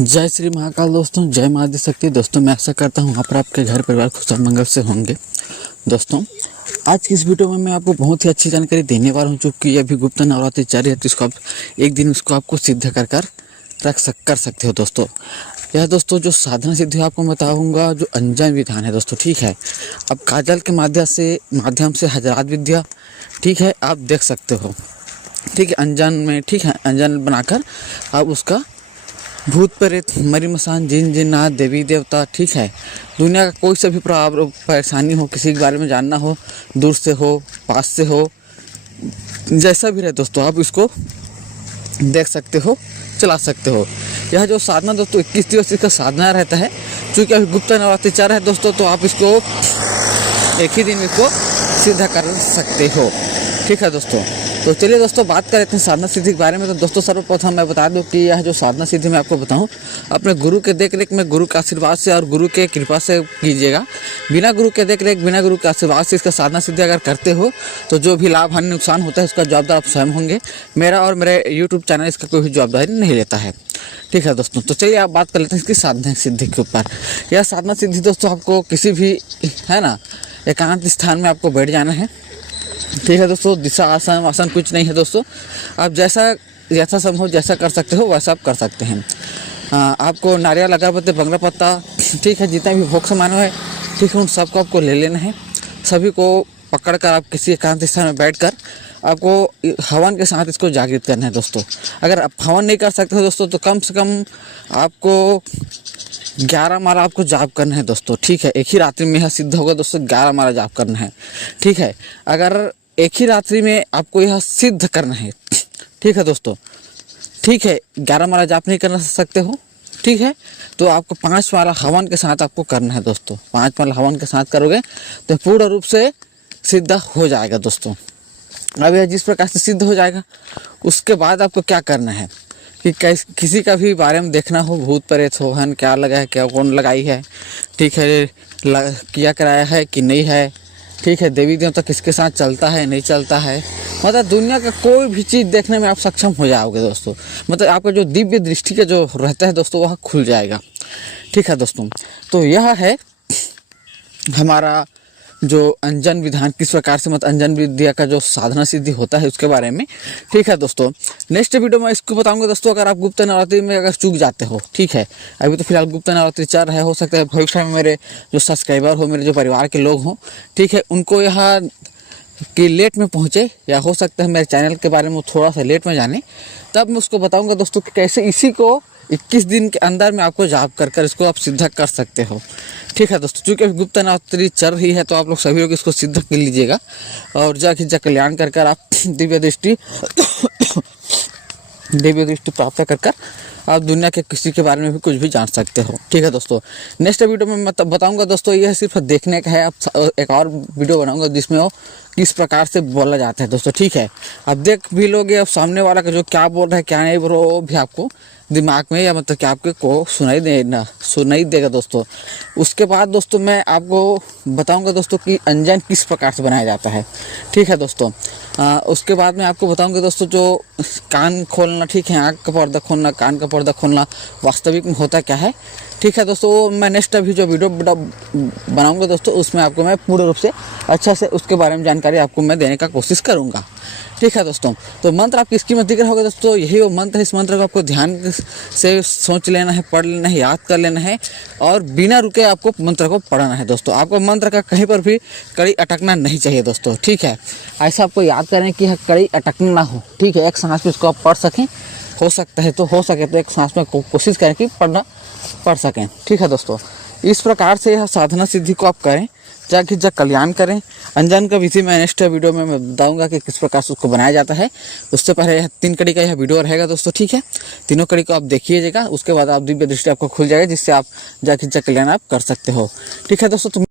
जय श्री महाकाल दोस्तों, जय माँ आदि शक्ति। दोस्तों मैं आशा करता हूँ आप आपके घर परिवार खुशहाल मंगल से होंगे। दोस्तों आज की इस वीडियो में मैं आपको बहुत ही अच्छी जानकारी देने वाला हूँ, जो कि अभी गुप्त नवरात्रि जारी है, तो इसको आप एक दिन उसको आपको सिद्ध कर कर सकते हो। दोस्तों यह दोस्तों जो साधना सिद्धि आपको बताऊंगा, जो अंजन विधान है दोस्तों, ठीक है। अब काजल के माध्यम से हजरात विद्या, ठीक है, आप देख सकते हो, ठीक है, अंजन में, ठीक है, अंजन बनाकर आप उसका भूत प्रेत मरी मसान जिन जिन्नात देवी देवता, ठीक है, दुनिया का कोई सा भी परेशानी हो, किसी के बारे में जानना हो, दूर से हो पास से हो, जैसा भी रहे दोस्तों, आप इसको देख सकते हो, चला सकते हो। यह जो साधना दोस्तों 21 दिवस इसका साधना रहता है। चूँकि अभी गुप्त नवरात्रि चल रहा है दोस्तों, तो आप इसको एक ही दिन इसको सिद्ध कर सकते हो, ठीक है दोस्तों। तो चलिए दोस्तों बात कर लेते हैं साधना सिद्धि के बारे में। तो दोस्तों सर्वप्रथम मैं बता दूं कि यह जो साधना सिद्धि मैं आपको बताऊं, अपने गुरु के देख रेख में, गुरु के आशीर्वाद से और गुरु के कृपा से कीजिएगा। बिना गुरु के देख रेख, बिना गुरु के आशीर्वाद से इसका साधना सिद्धि अगर करते हो तो जो भी लाभ हानि नुकसान होता है उसका जवाबदार आप स्वयं होंगे। मेरा और मेरे यूट्यूब चैनल इसका कोई भी जवाबदारी नहीं लेता है, ठीक है दोस्तों। तो चलिए आप बात कर लेते हैं इसकी साधना सिद्धि के ऊपर। यह साधना सिद्धि दोस्तों आपको किसी भी, है ना, एकांत स्थान में आपको बैठ जाना है, ठीक है दोस्तों। दिशा आसन वासन कुछ नहीं है दोस्तों, आप जैसा संभव जैसा कर सकते हो वैसा आप कर सकते हैं। आपको नारियल अगरबत्ती बंगला पत्ता, ठीक है, जितना भी भोग सामान है, ठीक है, उन सबको आपको ले लेना है। सभी को पकड़कर आप किसी एकांत स्थान में बैठकर आपको हवन के साथ इसको जागृत करना है दोस्तों। अगर आप हवन नहीं कर सकते हो दोस्तों, तो कम से कम आपको 11 माला आपको जाप करना है दोस्तों, ठीक है। एक ही रात्रि में यह सिद्ध होगा दोस्तों, 11 माला जाप करना है, ठीक है। अगर एक ही रात्रि में आपको यह सिद्ध करना है, ठीक है दोस्तों, ठीक है, 11 माला जाप नहीं कर सकते हो, ठीक है, तो आपको 5 माला हवन के साथ आपको करना है दोस्तों। 5 माला हवन के साथ करोगे तो पूर्ण रूप से सिद्ध हो जाएगा दोस्तों। अब यह जिस प्रकार से सिद्ध हो जाएगा, उसके बाद आपको क्या करना है कि किसी का भी बारे में देखना हो, भूत प्रेत हो, हन क्या लगा है, क्या कौन लगाई है, ठीक है, किया कराया है कि नहीं है, ठीक है, देवी देवता किसके साथ चलता है नहीं चलता है, मतलब दुनिया का कोई भी चीज़ देखने में आप सक्षम हो जाओगे दोस्तों। मतलब आपका जो दिव्य दृष्टि का जो रहता है दोस्तों, वह खुल जाएगा, ठीक है दोस्तों। तो यह है हमारा जो अंजन विधान, किस प्रकार से मतलब अंजन विद्या का जो साधना सिद्धि होता है उसके बारे में, ठीक है दोस्तों। नेक्स्ट वीडियो में इसको बताऊंगा दोस्तों। अगर आप गुप्त नवरात्रि में अगर चूक जाते हो, ठीक है, अभी तो फिलहाल गुप्त नवरात्रि चल रहा है, हो सकता है भविष्य में मेरे जो सब्सक्राइबर हो, मेरे जो परिवार के लोग हों, ठीक है, उनको यहाँ कि लेट में पहुँचे, या हो सकता है मेरे चैनल के बारे में थोड़ा सा लेट में जाने, तब मैं उसको बताऊँगा दोस्तों कि कैसे इसी को 21 दिन के अंदर में आपको जाप कर इसको आप सिद्ध कर सकते हो, ठीक है दोस्तों। चूँकि अभी गुप्त नवरात्रि चल रही है, तो आप लोग सभी लोग इसको सिद्ध कर लीजिएगा और जा कल्याण कर आप दिव्य दृष्टि प्राप्त कर आप दुनिया के किसी के बारे में भी कुछ भी जान सकते हो, ठीक है दोस्तों। नेक्स्ट वीडियो में मैं बताऊंगा दोस्तों, यह सिर्फ देखने का है। आप एक और वीडियो बनाऊंगा जिसमें वो किस प्रकार से बोला जाता है दोस्तों, ठीक है। आप देख भी लोगे, अब सामने वाला का जो क्या बोल रहा है क्या नहीं बोल रहा, वो भी आपको दिमाग में, या मतलब कि आपके को सुनाई देगा दोस्तों। उसके बाद दोस्तों मैं आपको बताऊंगा दोस्तों कि अंजन किस प्रकार से बनाया जाता है, ठीक है दोस्तों। उसके बाद में आपको बताऊंगा दोस्तों जो कान खोलना, ठीक है, आँख का पर्दा खोलना, कान का पर्दा खोलना वास्तविक में होता क्या है, ठीक है दोस्तों। मैं नेक्स्ट अभी जो वीडियो बनाऊंगा दोस्तों, उसमें आपको मैं पूर्ण रूप से अच्छा से उसके बारे में जानकारी आपको मैं देने का कोशिश करूँगा, ठीक है दोस्तों। तो मंत्र आप किसकी मत दिख रहा होगा दोस्तों, यही वो मंत्र है। इस मंत्र को आपको ध्यान से सोच लेना है, पढ़ लेना है, याद कर लेना है और बिना रुके आपको मंत्र को पढ़ना है दोस्तों। आपको मंत्र का कहीं पर भी कड़ी अटकना नहीं चाहिए दोस्तों, ठीक है। ऐसा आपको याद करें कि कड़ी अटकना ना हो, ठीक है। एक सांस में इसको आप पढ़ सकें, हो सके तो एक सांस में कोशिश करें कि पढ़ सकें, ठीक है दोस्तों। इस प्रकार से यह साधना सिद्धि को आप करें, जा कल्याण करें। अंजन का विधि मैं नेक्स्ट वीडियो में मैं बताऊंगा कि किस प्रकार से उसको बनाया जाता है। उससे पहले यह 3 कड़ी का यह वीडियो रहेगा दोस्तों, ठीक है। तीनों कड़ी को आप देखिएगा, उसके बाद आप दिव्य दृष्टि आपको खुल जाएगा, जिससे आप जा कल्याण आप कर सकते हो, ठीक है दोस्तों।